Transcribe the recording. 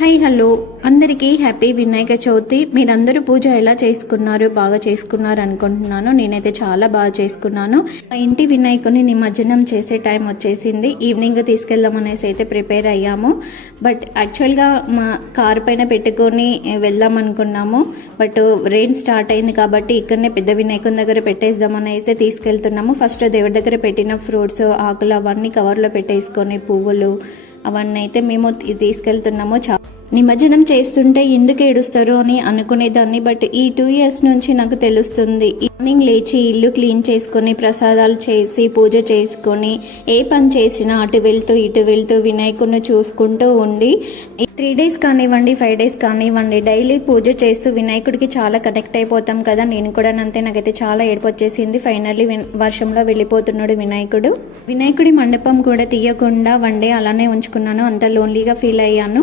Hi hello. అందరికీ happy Vinayaka Chavithi. మీరందరూ పూజ ఎలా చేసుకున్నారు బాగా చేసుకున్నారు అనుకుంటున్నాను. నేనైతే చాలా బాగా చేసుకున్నాను. మా ఇంటి వినాయకుని నిమజ్జనం చేసే టైం వచ్చేసింది. ఈవినింగ్ తీసుకెళ్దాం అనేసి అయితే ప్రిపేర్ అయ్యాము. బట్ యాక్చువల్గా మా కారు పైన పెట్టుకొని వెళ్దాం అనుకున్నాము. బట్ రెయిన్ స్టార్ట్ అయింది కాబట్టి ఇక్కడనే పెద్ద వినాయకుని దగ్గర పెట్టేద్దామని అయితే తీసుకెళ్తున్నాము. ఫస్ట్ దేవుడి దగ్గర పెట్టిన ఫ్రూట్స్ ఆకులు అవన్నీ కవర్లో పెట్టేసుకొని పువ్వులు అవన్నీ అయితే మేము తీసుకెళ్తున్నాము. చాలా నిమజ్జనం చేస్తుంటే ఎందుకు ఏడుస్తారు అని అనుకునేదాన్ని బట్ ఈ టూ ఇయర్స్ నుంచి నాకు తెలుస్తుంది. మార్నింగ్ లేచి ఇల్లు క్లీన్ చేసుకొని ప్రసాదాలు చేసి పూజ చేసుకొని ఏ పని చేసినా అటు వెళ్తూ ఇటు వెళ్తూ వినాయకుడిని చూసుకుంటూ ఉండి త్రీ డేస్ కానివ్వండి ఫైవ్ డేస్ కానివ్వండి డైలీ పూజ చేస్తూ వినాయకుడికి చాలా కనెక్ట్ అయిపోతాం కదా. నేను కూడా అంతే నాకైతే చాలా ఏడుపు వచ్చేసింది. ఫైనల్లీ వర్షంలో వెళ్ళిపోతున్నాడు వినాయకుడు. వినాయకుడి మండపం కూడా తీయకుండా వన్ డే అలానే ఉంచుకున్నాను. అంత లోన్లీగా ఫీల్ అయ్యాను.